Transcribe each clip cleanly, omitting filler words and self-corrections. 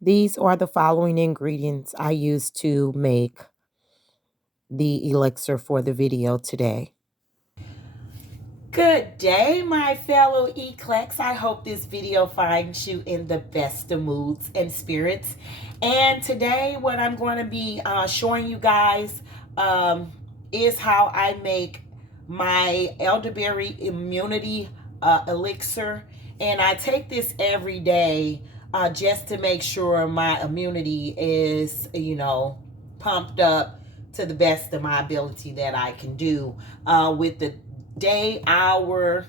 These are the following ingredients I used to make the elixir for the video today. Good day, my fellow Eclects. I hope this video finds you in the best of moods and spirits. And today, what I'm going to be showing you guys is how I make my elderberry immunity elixir. And I take this every day just to make sure my immunity is, pumped up to the best of my ability that I can do with the day, hour,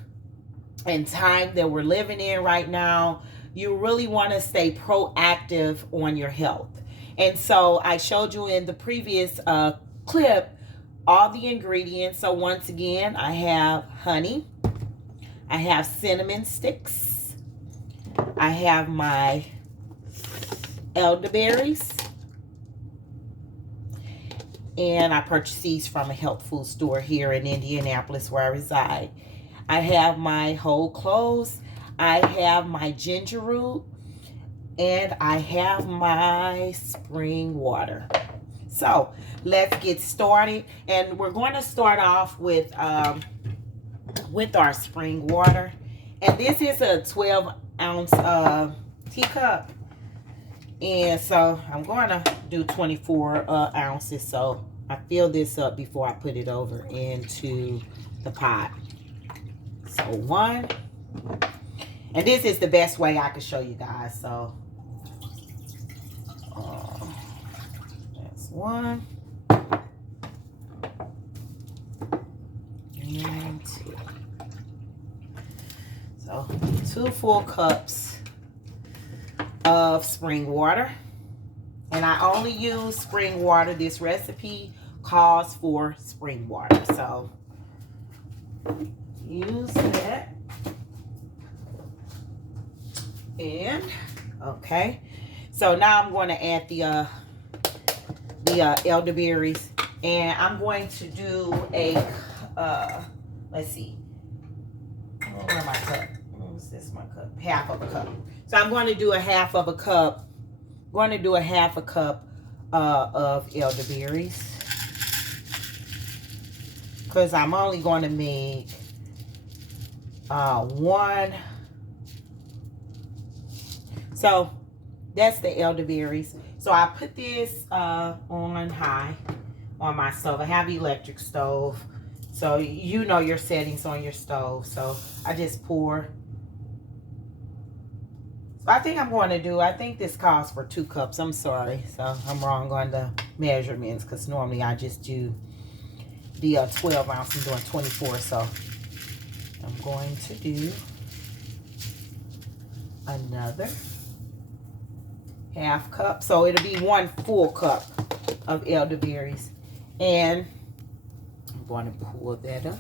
and time that we're living in right now. You really want to stay proactive on your health. And so I showed you in the previous clip all the ingredients. So once again, I have honey, I have cinnamon sticks, I have my elderberries, and I purchased these from a health food store here in Indianapolis where I reside. I have my whole cloves, I have my ginger root, and I have my spring water. So let's get started, and we're going to start off with our spring water. And this is a 12-ounce teacup. And so I'm going to do 24 ounces. So I fill this up before I put it over into the pot. So one. And this is the best way I can show you guys. So that's one. And two. So 2 full cups of spring water, and I only use spring water. This recipe calls for spring water, so use that. And okay, so now I'm going to add the elderberries, and I'm going to do a let's see, where my cup? What's this? My cup? Half of a cup. So I'm going to do a half of a cup. Going to do a half a cup of elderberries, because I'm only going to make one. So that's the elderberries. So I put this on high on my stove. I have an electric stove, so you know your settings on your stove. So I just pour. I think I'm going to do, I think this calls for 2 cups. I'm sorry. So I'm wrong on the measurements, because normally I just do the 12 ounce. I'm doing 24. So I'm going to do another half cup. So it'll be 1 full cup of elderberries. And I'm going to pour that up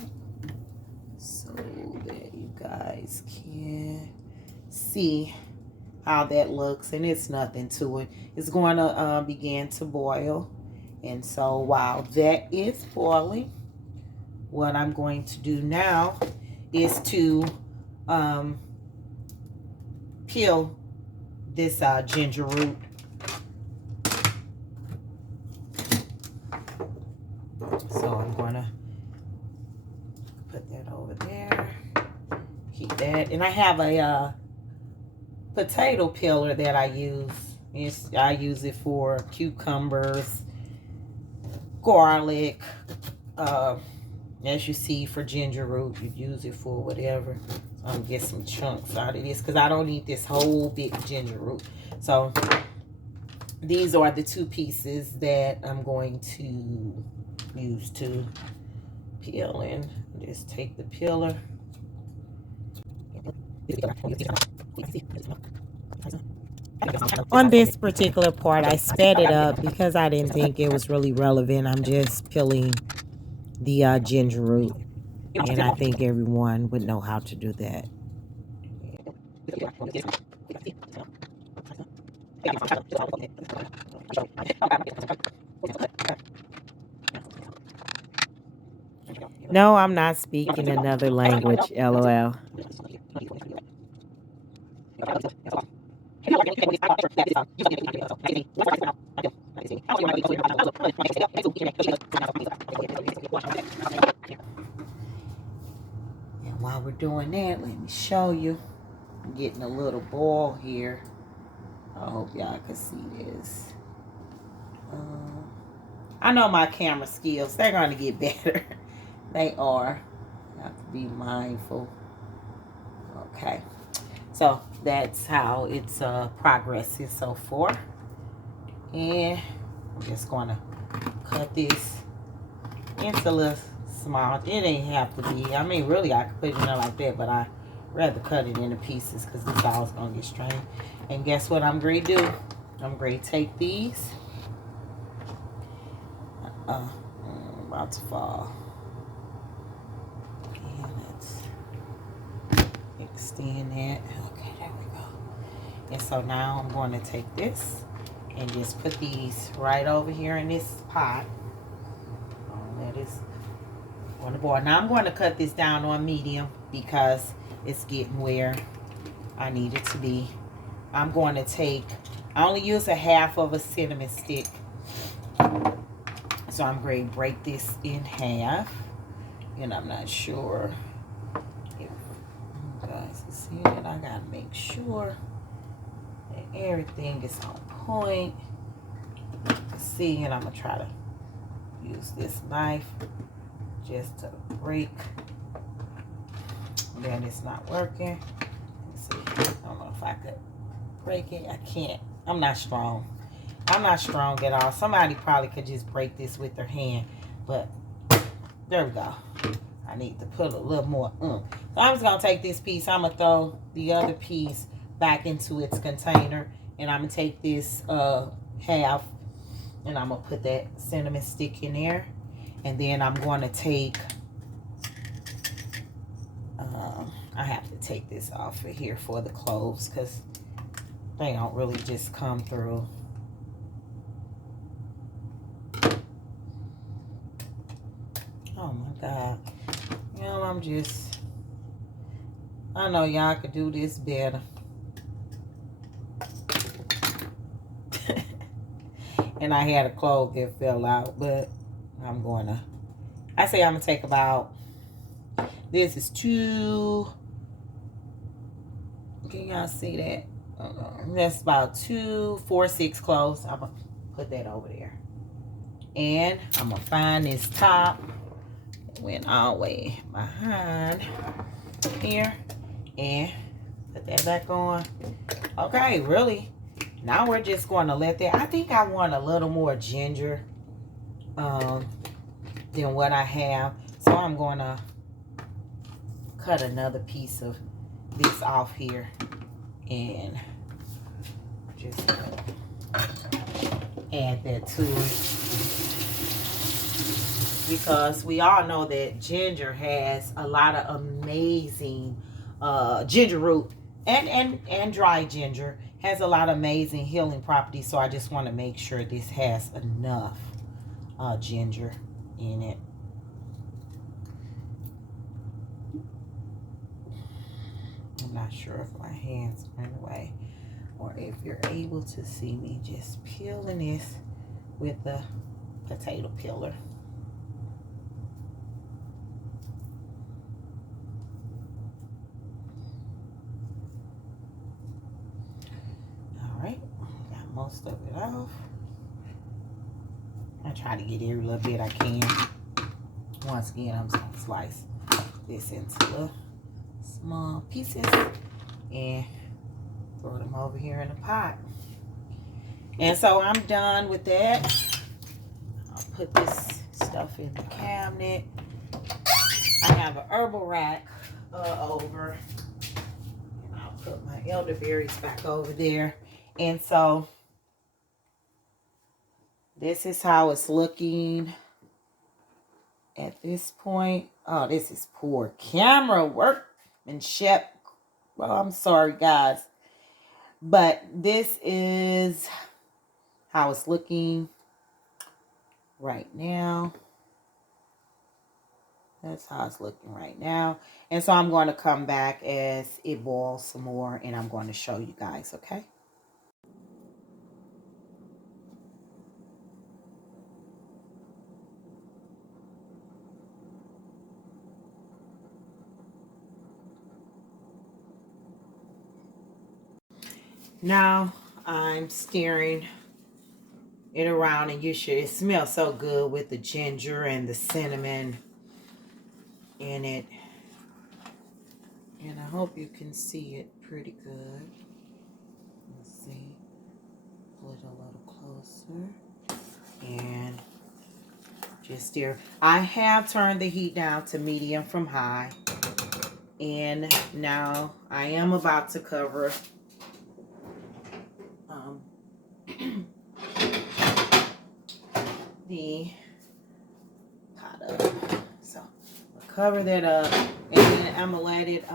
so that you guys can see how that looks. And it's nothing to it. It's going to begin to boil. And so while that is boiling, what I'm going to do now is to peel this ginger root. So I'm going to put that over there. Keep that. And I have a potato peeler that I use. I use it for cucumbers, garlic, as you see for ginger root. You use it for whatever. Get some chunks out of this, because I don't need this whole big ginger root. So these are the 2 pieces that I'm going to use to peel in. Just take the peeler. On this particular part, I sped it up because I didn't think it was really relevant. I'm just peeling the ginger root, and I think everyone would know how to do that. No, I'm not speaking another language, LOL. And while we're doing that, let me show you. I'm getting a little ball here. I hope y'all can see this. I know my camera skills, they're going to get better. They are. I have to be mindful. Okay. So that's how it's progressing so far. And I'm just going to cut this into a little small. It ain't have to be. I mean, really, I could put it in there like that, but I rather cut it into pieces because this all is going to get strained. And guess what I'm going to do? I'm going to take these. I'm about to fall. And let's extend that. Okay, there we go. And so now I'm going to take this and just put these right over here in this pot. That is on the board. Now I'm going to cut this down on medium because it's getting where I need it to be. I'm going to take, I only use a half of a cinnamon stick. So I'm going to break this in half. And I'm not sure if you guys can see it. I got to make sure that everything is on point. You can see, and I'm going to try to use this knife just to break. Then it's not working. Let's see. I don't know if I could break it. I can't. I'm not strong. I'm not strong at all. Somebody probably could just break this with their hand. But there we go. I need to put a little more. So I'm just going to take this piece. I'm going to throw the other piece back into its container. And I'm going to take this half. And I'm going to put that cinnamon stick in there. And then I'm going to take. I have to take this off of here for the cloves. Because they don't really just come through. Oh my God. You know, I know y'all could do this better. And I had a clove that fell out, but I'm going to take about, this is 2, can y'all see that? That's about 2, 4, 6 cloves. I'm going to put that over there. And I'm going to find this top. It went all the way behind here. And put that back on. Okay, really. Now we're just going to let that. I think I want a little more ginger than what I have. So I'm going to cut another piece of this off here. And just add that to it. Because we all know that ginger has a lot of amazing ginger root and dry ginger has a lot of amazing healing properties. So I just want to make sure this has enough ginger in it. I'm not sure if my hands are in the way or if you're able to see me just peeling this with the potato peeler. Most of it off. I try to get every little bit I can. Once again, I'm just going to slice this into the small pieces and throw them over here in the pot. And so I'm done with that. I'll put this stuff in the cabinet. I have an herbal rack over. And I'll put my elderberries back over there. And so this is how it's looking at this point. Oh, this is poor camera workmanship. Well, I'm sorry, guys. But this is how it's looking right now. That's how it's looking right now. And so I'm going to come back as it boils some more. And I'm going to show you guys, okay? Now I'm stirring it around, and it smells so good with the ginger and the cinnamon in it. And I hope you can see it pretty good. Let's see. Pull it a little closer. And just stir. I have turned the heat down to medium from high. And now I am about to cover the pot up. So I'll cover that up, and then I'm gonna let it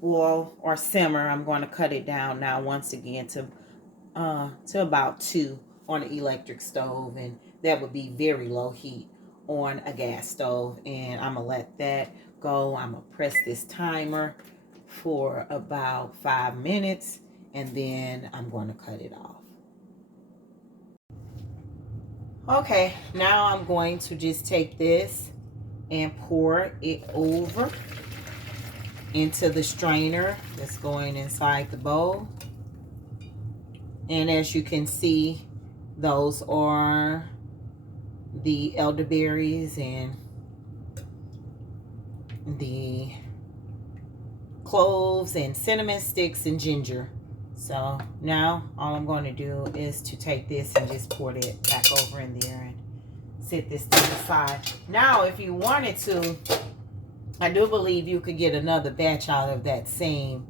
boil or simmer. I'm going to cut it down now once again to about 2 on an electric stove, and that would be very low heat on a gas stove. And I'm gonna let that go. I'm gonna press this timer for about 5 minutes, and then I'm going to cut it off. Okay, now I'm going to just take this and pour it over into the strainer that's going inside the bowl. And as you can see, those are the elderberries and the cloves and cinnamon sticks and ginger. So now all I'm going to do is to take this and just pour it back over in there and set this to the side. Now, if you wanted to, I do believe you could get another batch out of that same,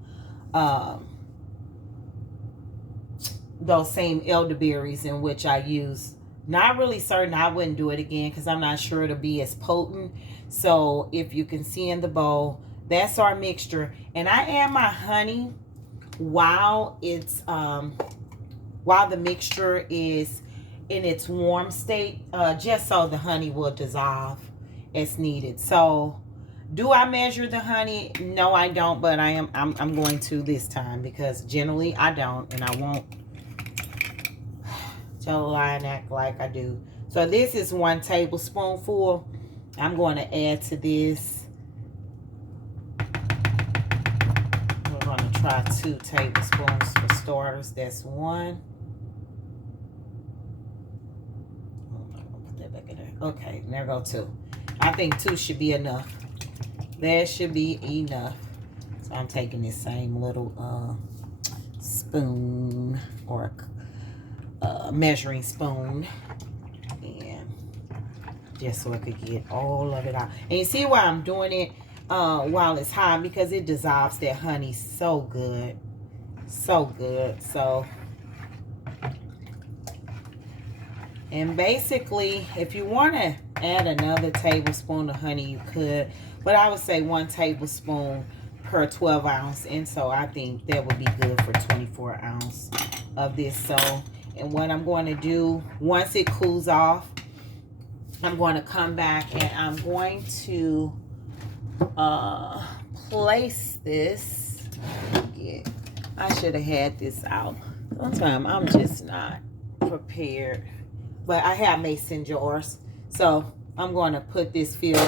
those same elderberries in which I use. Not really certain. I wouldn't do it again because I'm not sure it'll be as potent. So if you can see in the bowl, that's our mixture. And I add my honey while it's while the mixture is in its warm state, just so the honey will dissolve as needed. So do I measure the honey? No, I don't, but I'm going to this time, because generally I don't, and I won't tell a lie and act like I do. So this is 1 tablespoonful. I'm going to add to this. We're going to try 2 tablespoons for starters. That's 1. Put that back in there. Okay, there go 2. I think 2 should be enough. That should be enough. So I'm taking this same little spoon, or measuring spoon, and just so I could get all of it out. And you see why I'm doing it while it's hot, because it dissolves that honey so good, so good. So, and basically, if you want to add another tablespoon of honey, you could, but I would say 1 tablespoon per 12 ounce, and so I think that would be good for 24 ounce of this. So, and what I'm going to do, once it cools off, I'm going to come back and I'm going to place this. I should have had this out. Sometimes I'm just not prepared. But I have mason jars. So I'm going to put this, fill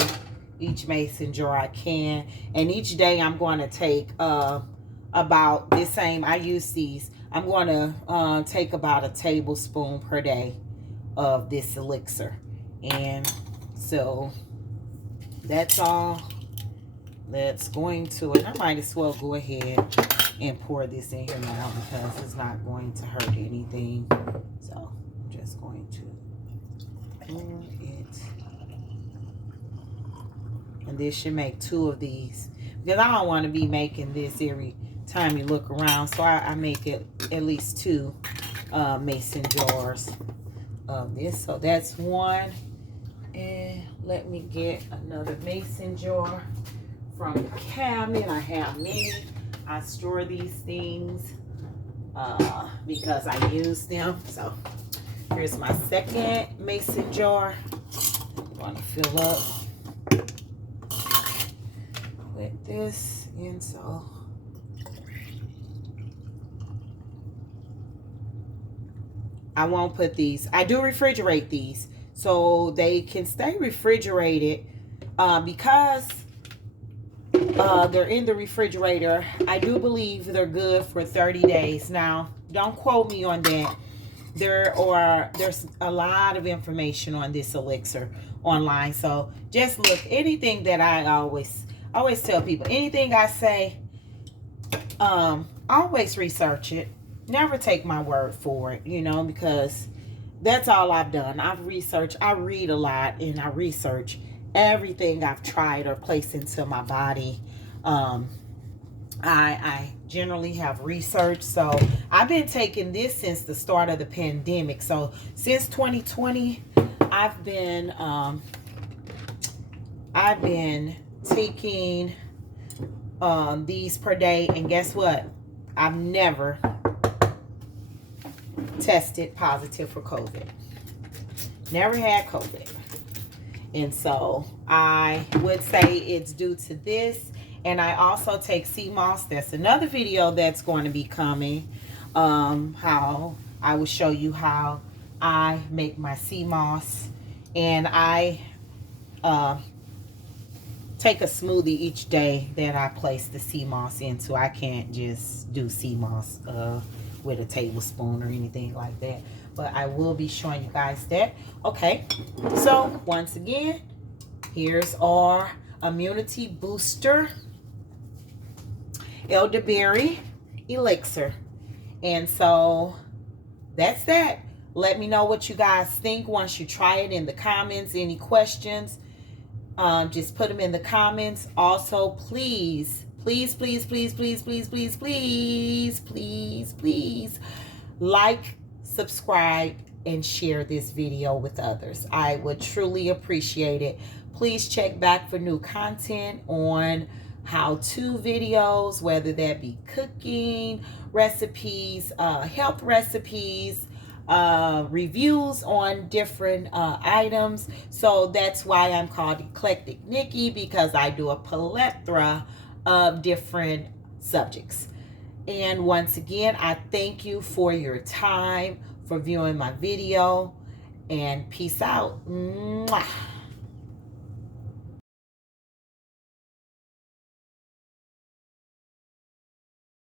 each mason jar I can. And each day I'm going to take about the same. I use these. I'm going to take about a tablespoon per day of this elixir. And so that's all that's going to it. I might as well go ahead and pour this in here now, because it's not going to hurt anything. So I'm just going to pour it. And this should make 2 of these, because I don't want to be making this every time you look around. So I make it at least 2 mason jars of this. So that's 1. And let me get another mason jar from the cabinet. I have many. I store these things because I use them. So here's my second mason jar. I'm going to fill up with this. And so I won't put these. I do refrigerate these so they can stay refrigerated, because They're in the refrigerator. I do believe they're good for 30 days. Now, don't quote me on that. There's a lot of information on this elixir online. So just look. Anything that I always tell people, anything I say, always research it. Never take my word for it, because that's all I've done. I've researched. I read a lot, and I research everything I've tried or placed into my body. I generally have researched. So I've been taking this since the start of the pandemic. So since 2020, I've been taking these per day, and guess what? I've never tested positive for COVID. Never had COVID. And so I would say it's due to this. And I also take sea moss. That's another video that's going to be coming. How I will show you how I make my sea moss. And I take a smoothie each day that I place the sea moss into. I can't just do sea moss with a tablespoon or anything like that. But I will be showing you guys that. Okay, so once again, here's our immunity booster elderberry elixir. And so that's that. Let me know what you guys think once you try it in the comments. Any questions, just put them in the comments. Also, please like, subscribe, and share this video with others. I would truly appreciate it. Please check back for new content on how-to videos, whether that be cooking recipes, health recipes, reviews on different items. So that's why I'm called Eclectic Nikki, because I do a plethora of different subjects. And once again, I thank you for your time, for viewing my video, and peace out. Mwah.